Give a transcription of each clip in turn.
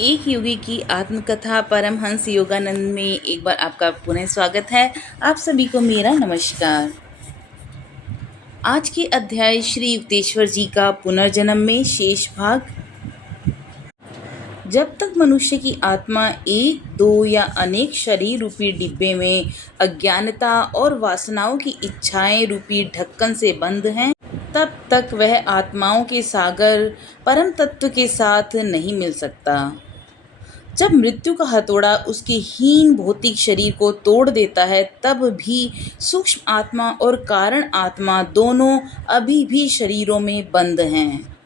एक योगी की आत्मकथा परमहंस योगानंद में एक बार आपका पुनः स्वागत है। आप सभी को मेरा नमस्कार। आज के अध्याय श्री युक्तेश्वर जी का पुनर्जन्म में शेष भाग। जब तक मनुष्य की आत्मा एक, दो या अनेक शरीर रूपी डिब्बे में अज्ञानता और वासनाओं की इच्छाएं रूपी ढक्कन से बंद है, तब तक वह आत्माओं के सागर परम तत्व के साथ नहीं मिल सकता। जब मृत्यु का हथौड़ा उसके हीन भौतिक शरीर को तोड़ देता है, तब भी सूक्ष्म आत्मा और कारण आत्मा दोनों अभी भी शरीरों में बंद हैं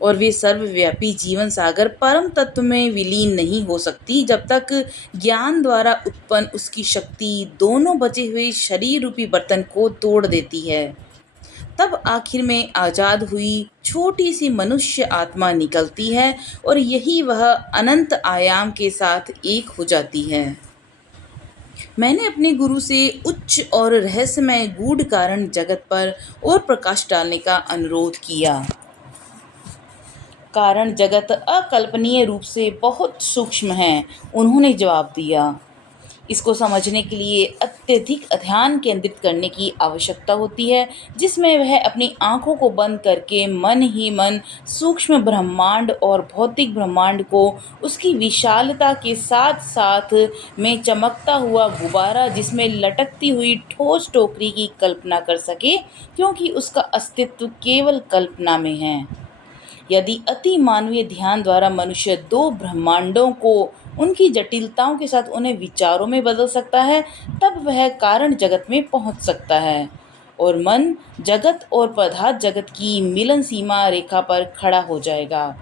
और वे सर्वव्यापी जीवन सागर परम तत्व में विलीन नहीं हो सकती जब तक ज्ञान द्वारा उत्पन्न उसकी शक्ति दोनों बचे हुए शरीर रूपी बर्तन को तोड़ देती है। तब आखिर में आज़ाद हुई छोटी सी मनुष्य आत्मा निकलती है और यही वह अनंत आयाम के साथ एक हो जाती है। मैंने अपने गुरु से उच्च और रहस्यमय गूढ़ कारण जगत पर और प्रकाश डालने का अनुरोध किया। कारण जगत अकल्पनीय रूप से बहुत सूक्ष्म है, उन्होंने जवाब दिया। इसको समझने के लिए अत्यधिक ध्यान केंद्रित करने की आवश्यकता होती है, जिसमें वह अपनी आंखों को बंद करके मन ही मन सूक्ष्म ब्रह्मांड और भौतिक ब्रह्मांड को उसकी विशालता के साथ साथ में चमकता हुआ गुब्बारा जिसमें लटकती हुई ठोस टोकरी की कल्पना कर सके, क्योंकि उसका अस्तित्व केवल कल्पना में है। यदि अति मानवीय ध्यान द्वारा मनुष्य दो ब्रह्मांडों को उनकी जटिलताओं के साथ उन्हें विचारों में बदल सकता है, तब वह कारण जगत में पहुंच सकता है और मन जगत और पदार्थ जगत की मिलन सीमा रेखा पर खड़ा हो जाएगा।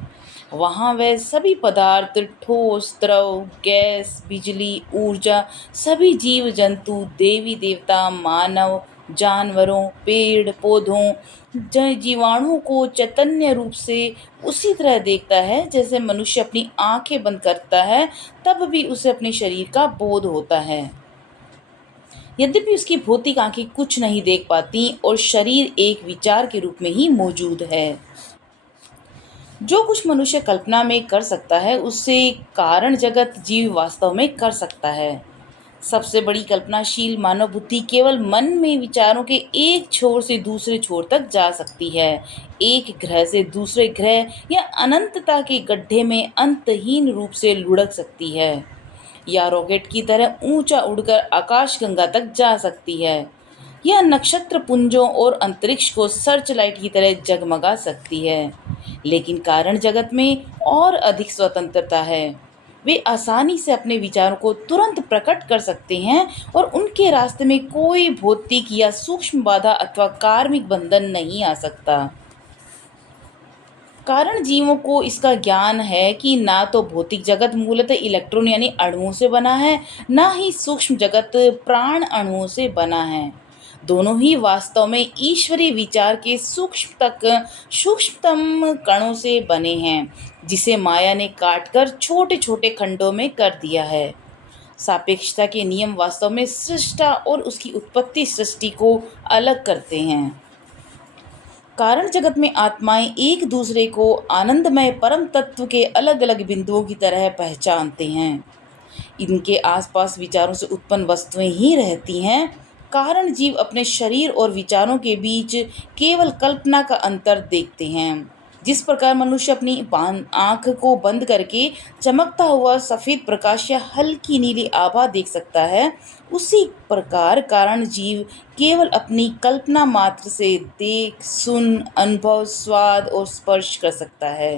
वहाँ वह सभी पदार्थ, ठोस, द्रव, गैस, बिजली, ऊर्जा, सभी जीव जंतु, देवी देवता, मानव, जानवरों, पेड़ पौधों, जीवाणुओं को चैतन्य रूप से उसी तरह देखता है जैसे मनुष्य अपनी आंखें बंद करता है, तब भी उसे अपने शरीर का बोध होता है। यद्यपि उसकी भौतिक आंखें कुछ नहीं देख पाती और शरीर एक विचार के रूप में ही मौजूद है। जो कुछ मनुष्य कल्पना में कर सकता है, उससे कारण जगत जीव वास्तव में कर सकता है। सबसे बड़ी कल्पनाशील मानव बुद्धि केवल मन में विचारों के एक छोर से दूसरे छोर तक जा सकती है, एक ग्रह से दूसरे ग्रह या अनंतता के गड्ढे में अंतहीन रूप से लुढ़क सकती है, या रॉकेट की तरह ऊंचा उड़कर आकाश गंगा तक जा सकती है, या नक्षत्र पुंजों और अंतरिक्ष को सर्च लाइट की तरह जगमगा सकती है। लेकिन कारण जगत में और अधिक स्वतंत्रता है। वे आसानी से अपने विचारों को तुरंत प्रकट कर सकते हैं और उनके रास्ते में कोई भौतिक या सूक्ष्म बाधा अथवा कार्मिक बंधन नहीं आ सकता। कारण जीवों को इसका ज्ञान है कि ना तो भौतिक जगत मूलतः इलेक्ट्रॉन यानी अणुओं से बना है, ना ही सूक्ष्म जगत प्राण अणुओं से बना है। दोनों ही वास्तव में ईश्वरीय विचार के सूक्ष्मतम कणों से बने हैं, जिसे माया ने काटकर छोटे छोटे खंडों में कर दिया है। सापेक्षता के नियम वास्तव में सृष्टा और उसकी उत्पत्ति सृष्टि को अलग करते हैं। कारण जगत में आत्माएं एक दूसरे को आनंदमय परम तत्व के अलग अलग बिंदुओं की तरह पहचानते हैं। इनके आसपास विचारों से उत्पन्न वस्तुएं ही रहती हैं। कारण जीव अपने शरीर और विचारों के बीच केवल कल्पना का अंतर देखते हैं। जिस प्रकार मनुष्य अपनी आंख को बंद करके चमकता हुआ सफ़ेद प्रकाश या हल्की नीली आभा देख सकता है, उसी प्रकार कारण जीव केवल अपनी कल्पना मात्र से देख, सुन, अनुभव, स्वाद और स्पर्श कर सकता है।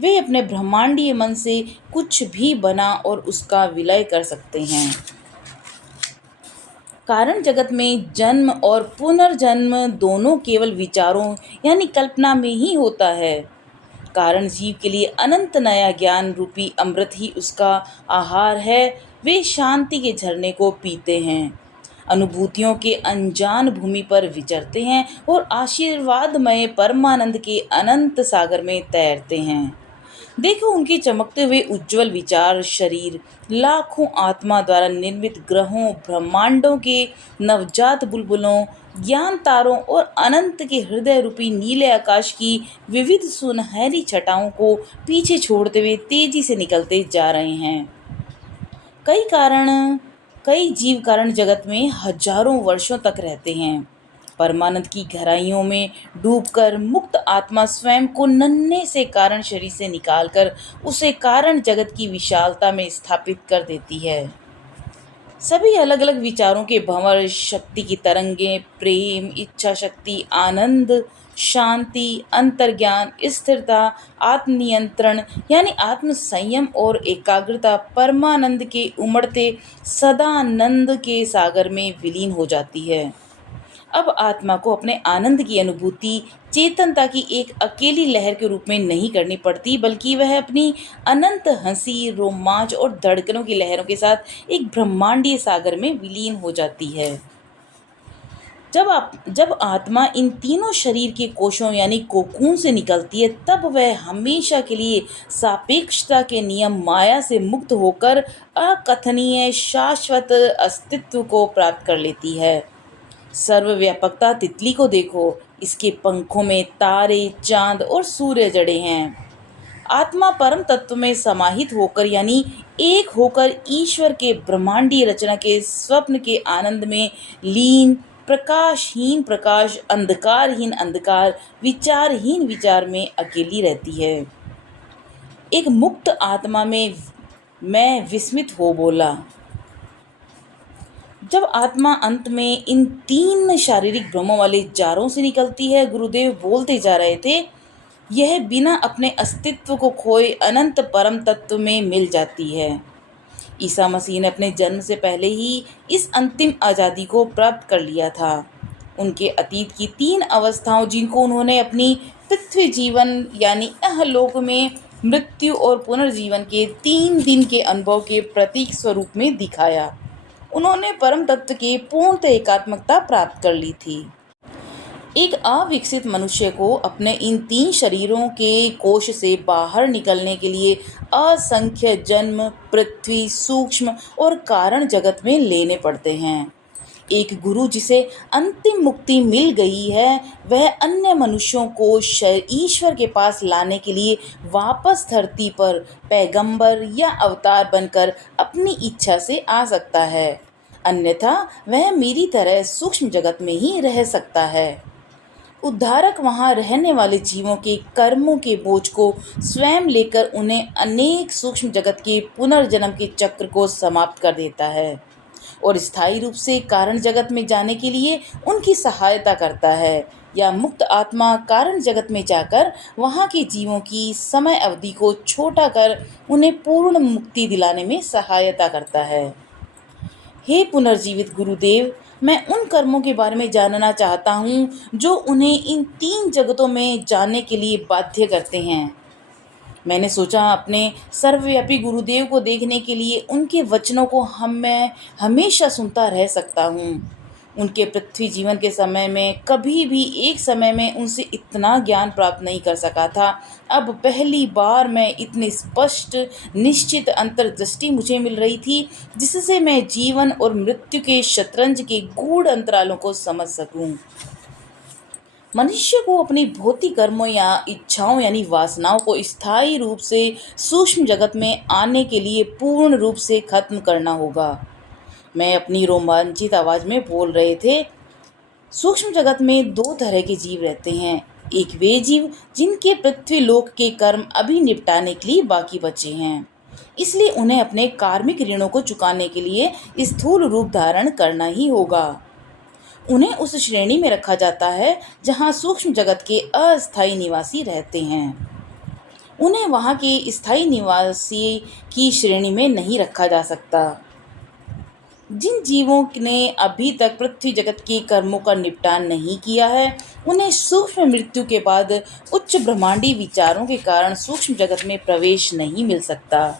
वे अपने ब्रह्मांडीय मन से कुछ भी बना और उसका विलय कर सकते हैं। कारण जगत में जन्म और पुनर्जन्म दोनों केवल विचारों यानी कल्पना में ही होता है। कारण जीव के लिए अनंत नया ज्ञान रूपी अमृत ही उसका आहार है। वे शांति के झरने को पीते हैं, अनुभूतियों के अनजान भूमि पर विचरते हैं और आशीर्वादमय परमानंद के अनंत सागर में तैरते हैं। देखो उनके चमकते हुए उज्जवल विचार शरीर लाखों आत्मा द्वारा निर्मित ग्रहों, ब्रह्मांडों के नवजात बुलबुलों ज्ञान तारों और अनंत के हृदय रूपी नीले आकाश की विविध सुनहरी छटाओं को पीछे छोड़ते हुए तेजी से निकलते जा रहे हैं। कई कारण कई जीव कारण जगत में हजारों वर्षों तक रहते हैं। परमानंद की गहराइयों में डूबकर मुक्त आत्मा स्वयं को नन्हे से कारण शरीर से निकालकर उसे कारण जगत की विशालता में स्थापित कर देती है। सभी अलग अलग विचारों के भंवर, शक्ति की तरंगें, प्रेम, इच्छा शक्ति, आनंद, शांति, अंतर्ज्ञान, स्थिरता, आत्मनियंत्रण यानी आत्म संयम और एकाग्रता परमानंद के उमड़ते सदानंद के सागर में विलीन हो जाती है। अब आत्मा को अपने आनंद की अनुभूति चेतनता की एक अकेली लहर के रूप में नहीं करनी पड़ती, बल्कि वह अपनी अनंत हंसी, रोमांच और धड़कनों की लहरों के साथ एक ब्रह्मांडीय सागर में विलीन हो जाती है। जब आत्मा इन तीनों शरीर के कोशों यानी कोकून से निकलती है, तब वह हमेशा के लिए सापेक्षता के नियम माया से मुक्त होकर अकथनीय शाश्वत अस्तित्व को प्राप्त कर लेती है। सर्वव्यापकता तितली को देखो, इसके पंखों में तारे, चांद और सूर्य जड़े हैं। आत्मा परम तत्व में समाहित होकर यानी एक होकर ईश्वर के ब्रह्मांडीय रचना के स्वप्न के आनंद में लीन, प्रकाशहीन प्रकाश, अंधकारहीन अंधकार, विचारहीन विचार में अकेली रहती है। एक मुक्त आत्मा में मैं विस्मित हो बोला। जब आत्मा अंत में इन तीन शारीरिक भ्रमों वाले जारों से निकलती है, गुरुदेव बोलते जा रहे थे, यह बिना अपने अस्तित्व को खोए अनंत परम तत्व में मिल जाती है। ईसा मसीह ने अपने जन्म से पहले ही इस अंतिम आज़ादी को प्राप्त कर लिया था। उनके अतीत की तीन अवस्थाओं, जिनको उन्होंने अपनी पृथ्वी जीवन यानी अहलोक में मृत्यु और पुनर्जीवन के 3 दिन के अनुभव के प्रतीक स्वरूप में दिखाया, उन्होंने परम तत्व की पूर्णतः एकात्मकता प्राप्त कर ली थी। एक अविकसित मनुष्य को अपने इन 3 शरीरों के कोश से बाहर निकलने के लिए असंख्य जन्म पृथ्वी, सूक्ष्म और कारण जगत में लेने पड़ते हैं। एक गुरु जिसे अंतिम मुक्ति मिल गई है, वह अन्य मनुष्यों को ईश्वर के पास लाने के लिए वापस धरती पर पैगंबर या अवतार बनकर अपनी इच्छा से आ सकता है, अन्यथा वह मेरी तरह सूक्ष्म जगत में ही रह सकता है। उद्धारक वहाँ रहने वाले जीवों के कर्मों के बोझ को स्वयं लेकर उन्हें अनेक सूक्ष्म जगत के पुनर्जन्म के चक्र को समाप्त कर देता है और स्थायी रूप से कारण जगत में जाने के लिए उनकी सहायता करता है, या मुक्त आत्मा कारण जगत में जाकर वहाँ के जीवों की समय अवधि को छोटा कर उन्हें पूर्ण मुक्ति दिलाने में सहायता करता है। हे पुनर्जीवित गुरुदेव, मैं उन कर्मों के बारे में जानना चाहता हूँ जो उन्हें इन 3 जगतों में जाने के लिए बाध्य करते हैं। मैंने सोचा अपने सर्वव्यापी गुरुदेव को देखने के लिए उनके वचनों को मैं हमेशा सुनता रह सकता हूँ। उनके पृथ्वी जीवन के समय में कभी भी एक समय में उनसे इतना ज्ञान प्राप्त नहीं कर सका था। अब पहली बार मैं इतनी स्पष्ट निश्चित अंतर्दृष्टि मुझे मिल रही थी, जिससे मैं जीवन और मृत्यु के शतरंज के गूढ़ अंतरालों को समझ सकूं। मनुष्य को अपनी भौतिक कर्मों या इच्छाओं यानी वासनाओं को स्थायी रूप से सूक्ष्म जगत में आने के लिए पूर्ण रूप से खत्म करना होगा। मैं अपनी रोमांचित आवाज़ में बोल रहे थे। सूक्ष्म जगत में 2 तरह के जीव रहते हैं। एक वे जीव जिनके पृथ्वी लोक के कर्म अभी निपटाने के लिए बाकी बचे हैं, इसलिए उन्हें अपने कार्मिक ऋणों को चुकाने के लिए स्थूल रूप धारण करना ही होगा। उन्हें उस श्रेणी में रखा जाता है जहां सूक्ष्म जगत के अस्थायी निवासी रहते हैं। उन्हें वहां के स्थायी निवासी की श्रेणी में नहीं रखा जा सकता। जिन जीवों ने अभी तक पृथ्वी जगत के कर्मों का निपटान नहीं किया है, उन्हें सूक्ष्म मृत्यु के बाद उच्च ब्रह्मांडी विचारों के कारण सूक्ष्म जगत में प्रवेश नहीं मिल सकता,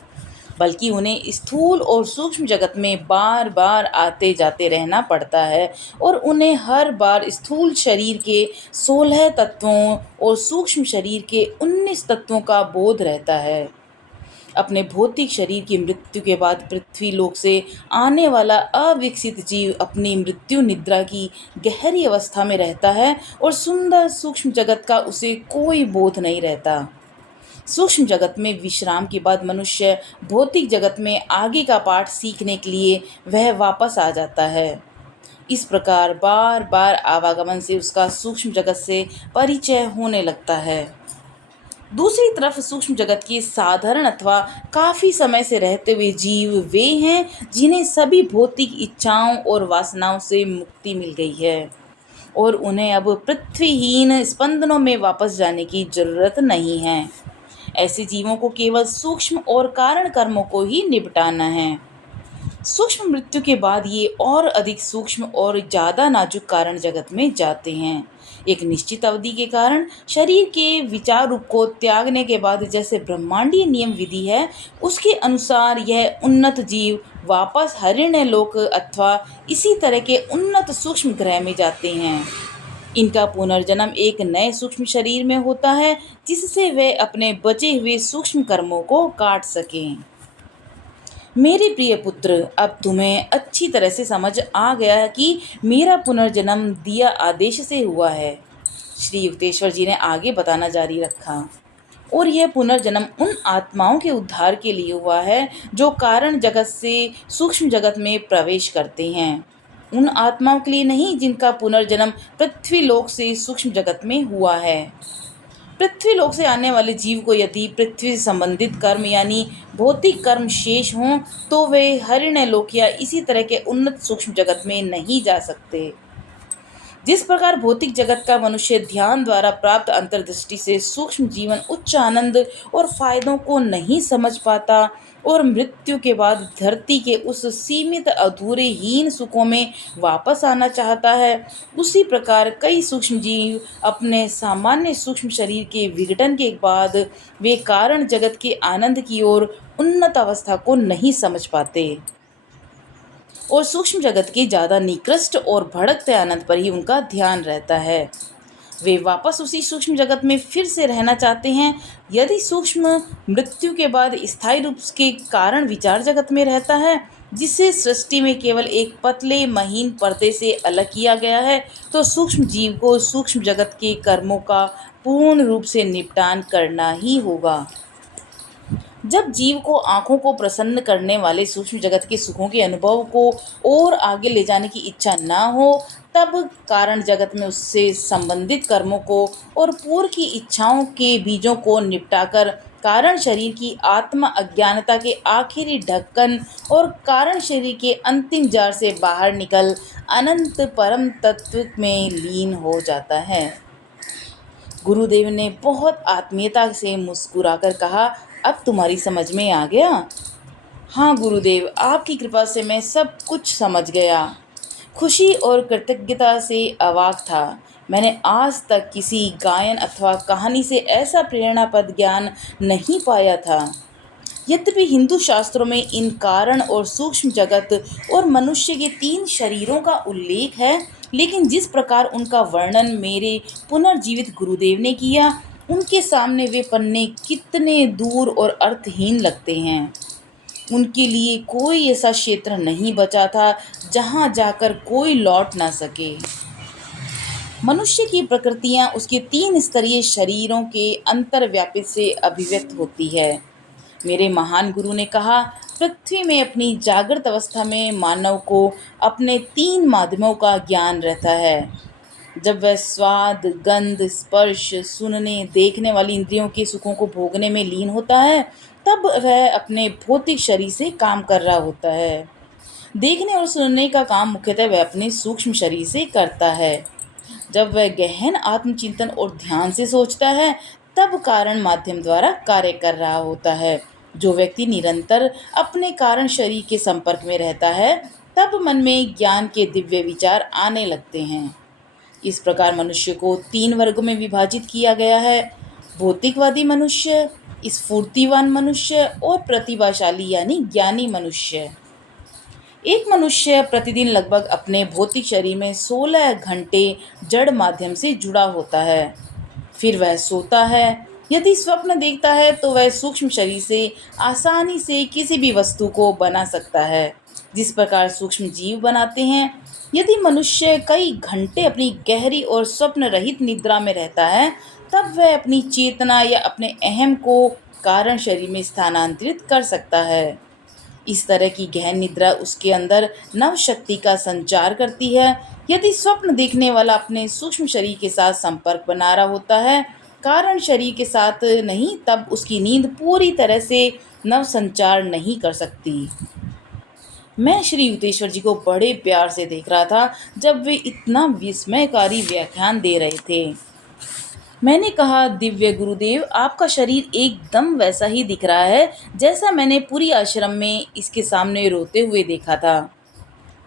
बल्कि उन्हें स्थूल और सूक्ष्म जगत में बार बार आते जाते रहना पड़ता है और उन्हें हर बार स्थूल शरीर के 16 तत्वों और सूक्ष्म शरीर के 19 तत्वों का बोध रहता है। अपने भौतिक शरीर की मृत्यु के बाद पृथ्वी लोक से आने वाला अविकसित जीव अपनी मृत्यु निद्रा की गहरी अवस्था में रहता है और सुंदर सूक्ष्म जगत का उसे कोई बोध नहीं रहता। सूक्ष्म जगत में विश्राम के बाद मनुष्य भौतिक जगत में आगे का पाठ सीखने के लिए वह वापस आ जाता है। इस प्रकार बार बार आवागमन से उसका सूक्ष्म जगत से परिचय होने लगता है। दूसरी तरफ सूक्ष्म जगत के साधारण अथवा काफ़ी समय से रहते हुए जीव वे हैं जिन्हें सभी भौतिक इच्छाओं और वासनाओं से मुक्ति मिल गई है और उन्हें अब पृथ्वीहीन स्पंदनों में वापस जाने की जरूरत नहीं है। ऐसे जीवों को केवल सूक्ष्म और कारण कर्मों को ही निपटाना है। सूक्ष्म मृत्यु के बाद ये और अधिक सूक्ष्म और ज़्यादा नाजुक कारण जगत में जाते हैं। एक निश्चित अवधि के कारण शरीर के विचार रूप को त्यागने के बाद जैसे ब्रह्मांडीय नियम विधि है उसके अनुसार यह उन्नत जीव वापस हरिण्य लोक अथवा इसी तरह के उन्नत सूक्ष्म ग्रह में जाते हैं। इनका पुनर्जन्म एक नए सूक्ष्म शरीर में होता है जिससे वे अपने बचे हुए सूक्ष्म कर्मों को काट सकें। मेरे प्रिय पुत्र, अब तुम्हें अच्छी तरह से समझ आ गया है कि मेरा पुनर्जन्म दिया आदेश से हुआ है। श्री युक्तेश्वर जी ने आगे बताना जारी रखा। और यह पुनर्जन्म उन आत्माओं के उद्धार के लिए हुआ है जो कारण जगत से सूक्ष्म जगत में प्रवेश करते हैं। उन आत्माओं के लिए नहीं जिनका पुनर्जन्म पृथ्वी लोक से सूक्ष्म जगत में हुआ है। पृथ्वी लोक से आने वाले जीव को यदि पृथ्वी से संबंधित कर्म यानी भौतिक कर्म शेष हों तो वे हरिण्य लोक या इसी तरह के उन्नत सूक्ष्म जगत में नहीं जा सकते। जिस प्रकार भौतिक जगत का मनुष्य ध्यान द्वारा प्राप्त अंतर्दृष्टि से सूक्ष्म जीवन उच्च आनंद और फायदों को नहीं समझ पाता और मृत्यु के बाद धरती के उस सीमित अधूरे हीन सुखों में वापस आना चाहता है, उसी प्रकार कई सूक्ष्म जीव अपने सामान्य सूक्ष्म शरीर के विघटन के बाद वे कारण जगत के आनंद की ओर उन्नत अवस्था को नहीं समझ पाते और सूक्ष्म जगत के ज़्यादा निकृष्ट और भड़कते आनंद पर ही उनका ध्यान रहता है। वे वापस उसी सूक्ष्म जगत में फिर से रहना चाहते हैं। यदि सूक्ष्म मृत्यु के बाद स्थायी रूप के कारण विचार जगत में रहता है जिसे सृष्टि में केवल एक पतले महीन पर्दे से अलग किया गया है, तो सूक्ष्म जीव को सूक्ष्म जगत के कर्मों का पूर्ण रूप से निपटान करना ही होगा। जब जीव को आँखों को प्रसन्न करने वाले सूक्ष्म जगत के सुखों के अनुभव को और आगे ले जाने की इच्छा ना हो, तब कारण जगत में उससे संबंधित कर्मों को और पूर्व की इच्छाओं के बीजों को निपटाकर कारण शरीर की आत्मा अज्ञानता के आखिरी ढक्कन और कारण शरीर के अंतिम जार से बाहर निकल अनंत परम तत्व में लीन हो जाता है। गुरुदेव ने बहुत आत्मीयता से मुस्कुराकर कहा, अब तुम्हारी समझ में आ गया? हाँ गुरुदेव, आपकी कृपा से मैं सब कुछ समझ गया। खुशी और कृतज्ञता से अवाक था। मैंने आज तक किसी गायन अथवा कहानी से ऐसा प्रेरणापद ज्ञान नहीं पाया था। यद्यपि हिंदू शास्त्रों में इन कारण और सूक्ष्म जगत और मनुष्य के 3 शरीरों का उल्लेख है, लेकिन जिस प्रकार उनका वर्णन मेरे पुनर्जीवित गुरुदेव ने किया, उनके सामने वे पन्ने कितने दूर और अर्थहीन लगते हैं। उनके लिए कोई ऐसा क्षेत्र नहीं बचा था जहाँ जाकर कोई लौट ना सके। मनुष्य की प्रकृतियाँ उसके 3 स्तरीय शरीरों के अंतर्व्यापित से अभिव्यक्त होती है। मेरे महान गुरु ने कहा, पृथ्वी में अपनी जागृत अवस्था में मानव को अपने 3 माध्यमों का ज्ञान रहता है। जब वह स्वाद, गंध, स्पर्श, सुनने, देखने वाली इंद्रियों के सुखों को भोगने में लीन होता है, तब वह अपने भौतिक शरीर से काम कर रहा होता है। देखने और सुनने का काम मुख्यतः वह अपने सूक्ष्म शरीर से करता है। जब वह गहन आत्मचिंतन और ध्यान से सोचता है, तब कारण माध्यम द्वारा कार्य कर रहा होता है। जो व्यक्ति निरंतर अपने कारण शरीर के संपर्क में रहता है, तब मन में ज्ञान के दिव्य विचार आने लगते हैं। इस प्रकार मनुष्य को 3 वर्गों में विभाजित किया गया है: भौतिकवादी मनुष्य, स्फूर्तिवान मनुष्य और प्रतिभाशाली यानी ज्ञानी मनुष्य। एक मनुष्य प्रतिदिन लगभग अपने भौतिक शरीर में 16 घंटे जड़ माध्यम से जुड़ा होता है। फिर वह सोता है। यदि स्वप्न देखता है तो वह सूक्ष्म शरीर से आसानी से किसी भी वस्तु को बना सकता है, जिस प्रकार सूक्ष्म जीव बनाते हैं। यदि मनुष्य कई घंटे अपनी गहरी और स्वप्न रहित निद्रा में रहता है, तब वह अपनी चेतना या अपने अहम को कारण शरीर में स्थानांतरित कर सकता है। इस तरह की गहन निद्रा उसके अंदर नव शक्ति का संचार करती है। यदि स्वप्न देखने वाला अपने सूक्ष्म शरीर के साथ संपर्क बना रहा होता है, कारण शरीर के साथ नहीं, तब उसकी नींद पूरी तरह से नव संचार नहीं कर सकती। मैं श्री युक्तेश्वर जी को बड़े प्यार से देख रहा था जब वे इतना विस्मयकारी व्याख्यान दे रहे थे। मैंने कहा, दिव्य गुरुदेव, आपका शरीर एकदम वैसा ही दिख रहा है जैसा मैंने पूरी आश्रम में इसके सामने रोते हुए देखा था।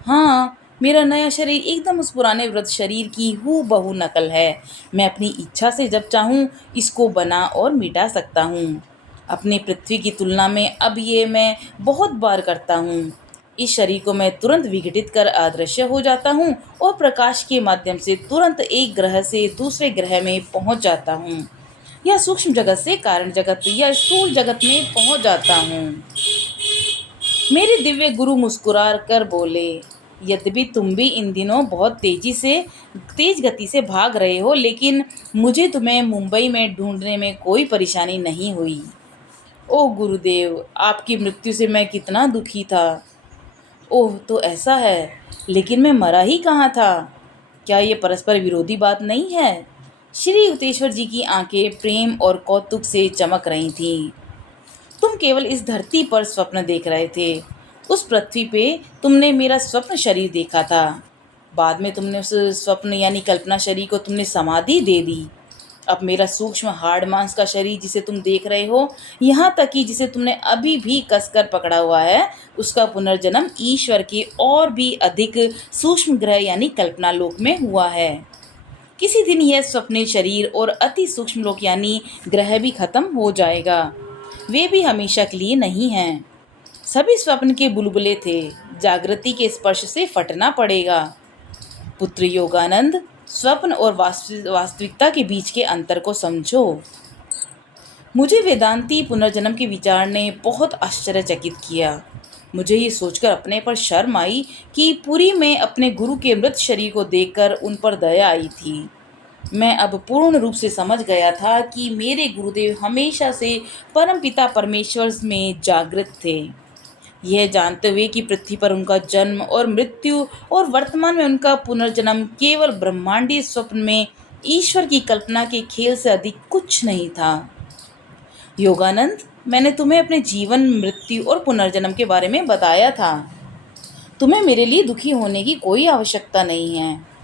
हाँ, मेरा नया शरीर एकदम उस पुराने वृद्ध शरीर की हूबहू नकल है। मैं अपनी इच्छा से जब चाहूँ इसको बना और मिटा सकता हूँ। अपने पृथ्वी की तुलना में अब ये मैं बहुत बार करता हूँ। इस शरीर को मैं तुरंत विघटित कर अदृश्य हो जाता हूँ और प्रकाश के माध्यम से तुरंत एक ग्रह से दूसरे ग्रह में पहुँच जाता हूँ, या सूक्ष्म जगत से कारण जगत या स्थूल जगत में पहुँच जाता हूँ। मेरे दिव्य गुरु मुस्कुरा कर बोले, यद्यपि तुम भी इन दिनों बहुत तेज गति से भाग रहे हो, लेकिन मुझे तुम्हें मुंबई में ढूंढने में कोई परेशानी नहीं हुई। ओह गुरुदेव, आपकी मृत्यु से मैं कितना दुखी था। ओह, तो ऐसा है, लेकिन मैं मरा ही कहाँ था? क्या ये परस्पर विरोधी बात नहीं है? श्री युक्तेश्वर जी की आंखें प्रेम और कौतुक से चमक रही थीं। तुम केवल इस धरती पर स्वप्न देख रहे थे। उस पृथ्वी पे तुमने मेरा स्वप्न शरीर देखा था। बाद में तुमने उस स्वप्न यानी कल्पना शरीर को तुमने समाधि दे दी। अब मेरा सूक्ष्म हाड़ मांस का शरीर जिसे तुम देख रहे हो, यहाँ तक कि जिसे तुमने अभी भी कसकर पकड़ा हुआ है, उसका पुनर्जन्म ईश्वर के और भी अधिक सूक्ष्म ग्रह यानी कल्पना लोक में हुआ है। किसी दिन यह स्वप्निल शरीर और अति सूक्ष्म लोक यानी ग्रह भी खत्म हो जाएगा। वे भी हमेशा के लिए नहीं हैं। सभी स्वप्न के बुलबुले थे, जागृति के स्पर्श से फटना पड़ेगा। पुत्र योगानंद, स्वप्न और वास्तविकता के बीच के अंतर को समझो। मुझे वेदांती पुनर्जन्म के विचार ने बहुत आश्चर्यचकित किया। मुझे ये सोचकर अपने पर शर्म आई कि पुरी में अपने गुरु के मृत शरीर को देखकर उन पर दया आई थी। मैं अब पूर्ण रूप से समझ गया था कि मेरे गुरुदेव हमेशा से परमपिता परमेश्वर में जागृत थे। यह जानते हुए कि पृथ्वी पर उनका जन्म और मृत्यु और वर्तमान में उनका पुनर्जन्म केवल ब्रह्मांडीय स्वप्न में ईश्वर की कल्पना के खेल से अधिक कुछ नहीं था। योगानंद, मैंने तुम्हें अपने जीवन, मृत्यु और पुनर्जन्म के बारे में बताया था। तुम्हें मेरे लिए दुखी होने की कोई आवश्यकता नहीं है।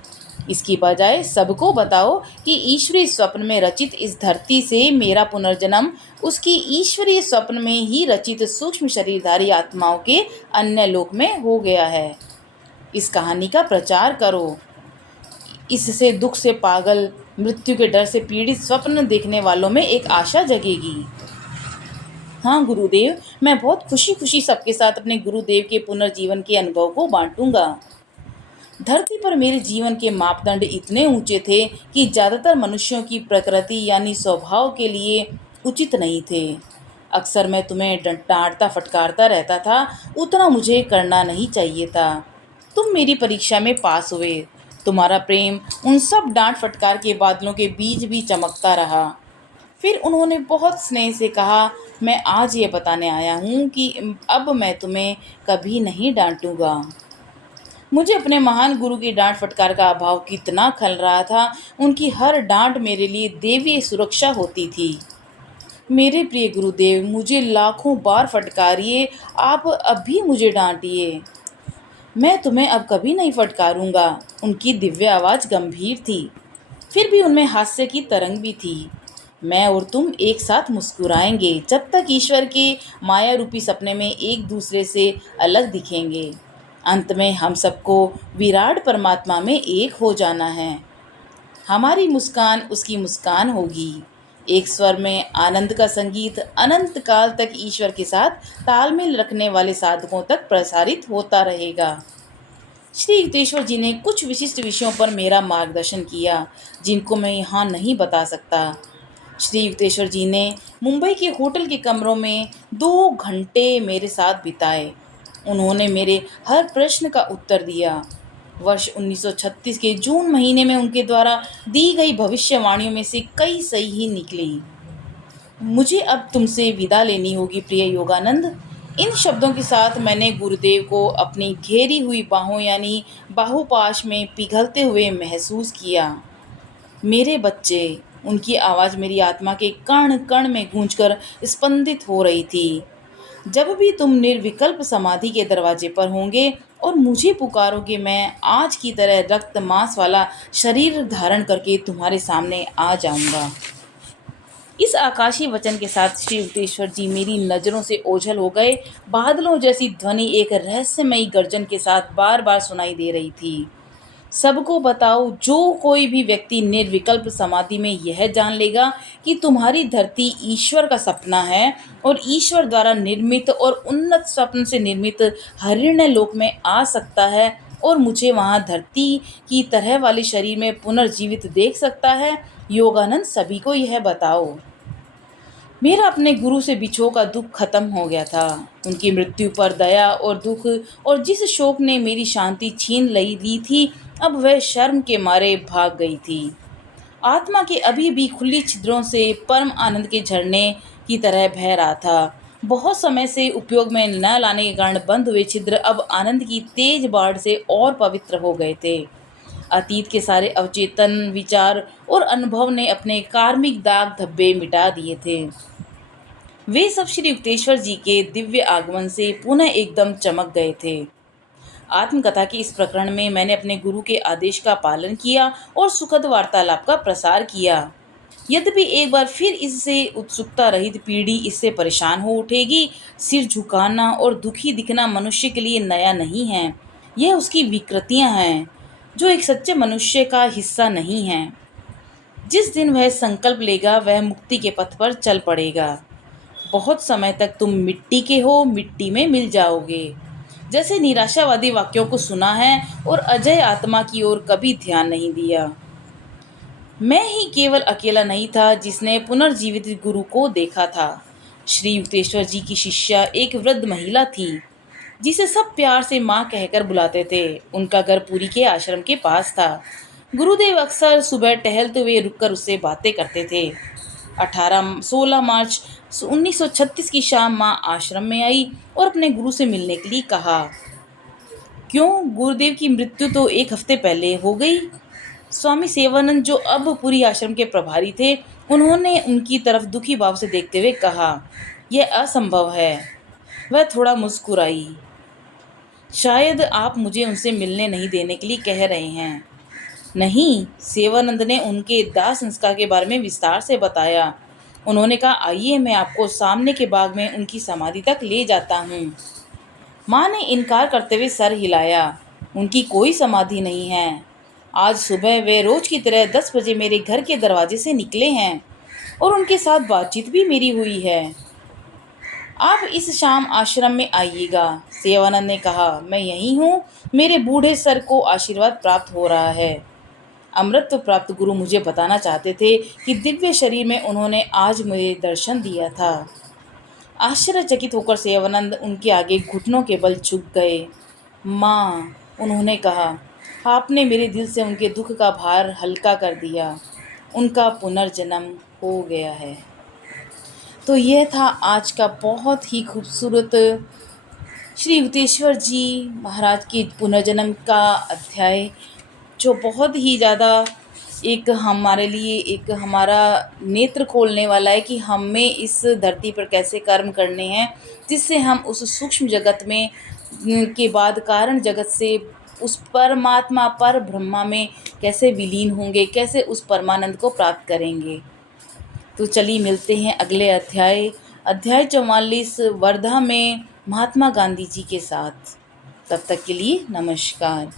इसकी बजाय सबको बताओ कि ईश्वरीय स्वप्न में रचित इस धरती से मेरा पुनर्जन्म उसकी ईश्वरीय स्वप्न में ही रचित सूक्ष्म शरीरधारी आत्माओं के अन्य लोक में हो गया है। इस कहानी का प्रचार करो। इससे दुख से पागल, मृत्यु के डर से पीड़ित स्वप्न देखने वालों में एक आशा जगेगी। हाँ गुरुदेव, मैं बहुत खुशी खुशी सबके साथ अपने गुरुदेव के पुनर्जीवन के अनुभव को बांटूंगा। धरती पर मेरे जीवन के मापदंड इतने ऊंचे थे कि ज़्यादातर मनुष्यों की प्रकृति यानी स्वभाव के लिए उचित नहीं थे। अक्सर मैं तुम्हें डांटता फटकारता रहता था, उतना मुझे करना नहीं चाहिए था। तुम मेरी परीक्षा में पास हुए। तुम्हारा प्रेम उन सब डांट फटकार के बादलों के बीच भी चमकता रहा। फिर उन्होंने बहुत स्नेह से कहा, मैं आज ये बताने आया हूँ कि अब मैं तुम्हें कभी नहीं डांटूंगा। मुझे अपने महान गुरु की डांट फटकार का अभाव कितना खल रहा था। उनकी हर डांट मेरे लिए देवीय सुरक्षा होती थी। मेरे प्रिय गुरुदेव, मुझे लाखों बार फटकारिए, आप अब भी मुझे डांटिए। मैं तुम्हें अब कभी नहीं फटकारूंगा। उनकी दिव्य आवाज़ गंभीर थी, फिर भी उनमें हास्य की तरंग भी थी। मैं और तुम एक साथ मुस्कुराएंगे जब तक ईश्वर के माया रूपी सपने में एक दूसरे से अलग दिखेंगे। अंत में हम सबको विराट परमात्मा में एक हो जाना है। हमारी मुस्कान उसकी मुस्कान होगी। एक स्वर में आनंद का संगीत अनंत काल तक ईश्वर के साथ तालमेल रखने वाले साधकों तक प्रसारित होता रहेगा। श्री युक्तेश्वर जी ने कुछ विशिष्ट विषयों पर मेरा मार्गदर्शन किया, जिनको मैं यहाँ नहीं बता सकता। श्री युक्तेश्वर जी ने मुंबई के होटल के कमरों में 2 घंटे मेरे साथ बिताए। उन्होंने मेरे हर प्रश्न का उत्तर दिया। वर्ष 1936 के जून महीने में उनके द्वारा दी गई भविष्यवाणियों में से कई सही ही निकली। मुझे अब तुमसे विदा लेनी होगी प्रिय योगानंद। इन शब्दों के साथ मैंने गुरुदेव को अपनी घेरी हुई बाहों यानी बाहुपाश में पिघलते हुए महसूस किया। मेरे बच्चे, उनकी आवाज़ मेरी आत्मा के कण कण में गूंजकर स्पंदित हो रही थी। जब भी तुम निर्विकल्प समाधि के दरवाजे पर होंगे और मुझे पुकारोगे, मैं आज की तरह रक्त मांस वाला शरीर धारण करके तुम्हारे सामने आ जाऊंगा। इस आकाशीय वचन के साथ श्री युक्तेश्वर जी मेरी नज़रों से ओझल हो गए। बादलों जैसी ध्वनि एक रहस्यमयी गर्जन के साथ बार बार सुनाई दे रही थी। सबको बताओ, जो कोई भी व्यक्ति निर्विकल्प समाधि में यह जान लेगा कि तुम्हारी धरती ईश्वर का सपना है और ईश्वर द्वारा निर्मित और उन्नत स्वप्न से निर्मित हरिण्य लोक में आ सकता है और मुझे वहाँ धरती की तरह वाले शरीर में पुनर्जीवित देख सकता है। योगानंद, सभी को यह बताओ। मेरा अपने गुरु से बिछो का दुख खत्म हो गया था। उनकी मृत्यु पर दया और दुख और जिस शोक ने मेरी शांति छीन ली थी, अब वह शर्म के मारे भाग गई थी। आत्मा के अभी भी खुली छिद्रों से परम आनंद के झरने की तरह बह रहा था। बहुत समय से उपयोग में न लाने के कारण बंद हुए छिद्र अब आनंद की तेज बाढ़ से और पवित्र हो गए थे। अतीत के सारे अवचेतन विचार और अनुभव ने अपने कार्मिक दाग धब्बे मिटा दिए थे। वे सब श्री युक्तेश्वर जी के दिव्य आगमन से पुनः एकदम चमक गए थे। आत्मकथा के इस प्रकरण में मैंने अपने गुरु के आदेश का पालन किया और सुखद वार्तालाप का प्रसार किया। यद्यपि एक बार फिर इससे उत्सुकता रहित पीढ़ी इससे परेशान हो उठेगी। सिर झुकाना और दुखी दिखना मनुष्य के लिए नया नहीं है। यह उसकी विकृतियां हैं जो एक सच्चे मनुष्य का हिस्सा नहीं हैं। जिस दिन वह संकल्प लेगा, वह मुक्ति के पथ पर चल पड़ेगा। बहुत समय तक तुम मिट्टी के हो, मिट्टी में मिल जाओगे। जैसे निराशावादी वाक्यों को सुना है और अजय आत्मा की ओर कभी ध्यान नहीं दिया। मैं ही केवल अकेला नहीं था जिसने पुनर्जीवित गुरु को देखा था। श्री युक्तेश्वर जी की शिष्या एक वृद्ध महिला थी जिसे सब प्यार से माँ कहकर बुलाते थे। उनका घर पुरी के आश्रम के पास था। गुरुदेव अक्सर सुबह टहलते हुए रुककर उससे बातें करते थे। 16 मार्च 1936 की शाम माँ आश्रम में आई और अपने गुरु से मिलने के लिए कहा। क्यों, गुरुदेव की मृत्यु तो 1 हफ्ते पहले हो गई। स्वामी सेवानंद, जो अब पुरी आश्रम के प्रभारी थे, उन्होंने उनकी तरफ दुखी भाव से देखते हुए कहा, यह असंभव है। वह थोड़ा मुस्कुराई। शायद आप मुझे उनसे मिलने नहीं देने के लिए कह रहे हैं। नहीं, सेवानंद ने उनके दाह संस्कार के बारे में विस्तार से बताया। उन्होंने कहा, आइए मैं आपको सामने के बाग में उनकी समाधि तक ले जाता हूँ। माँ ने इनकार करते हुए सर हिलाया। उनकी कोई समाधि नहीं है। आज सुबह वे रोज की तरह 10 बजे मेरे घर के दरवाजे से निकले हैं और उनके साथ बातचीत भी मेरी हुई है। आप इस शाम आश्रम में आइएगा। सेवानंद ने कहा, मैं यहीं हूँ। मेरे बूढ़े सर को आशीर्वाद प्राप्त हो रहा है। अमृत प्राप्त गुरु मुझे बताना चाहते थे कि दिव्य शरीर में उन्होंने आज मुझे दर्शन दिया था। आश्चर्यचकित होकर सेवानंद उनके आगे घुटनों के बल झुक गए। माँ, उन्होंने कहा, आपने मेरे दिल से उनके दुख का भार हल्का कर दिया। उनका पुनर्जन्म हो गया है। तो यह था आज का बहुत ही खूबसूरत श्री युक्तेश्वर जी महाराज के पुनर्जन्म का अध्याय, जो बहुत ही ज़्यादा एक हमारे लिए एक हमारा नेत्र खोलने वाला है कि हमें इस धरती पर कैसे कर्म करने हैं, जिससे हम उस सूक्ष्म जगत में के बाद कारण जगत से उस परमात्मा पर ब्रह्मा में कैसे विलीन होंगे, कैसे उस परमानंद को प्राप्त करेंगे। तो चलिए मिलते हैं अगले अध्याय 44 वर्धा में महात्मा गांधी जी के साथ। तब तक के लिए नमस्कार।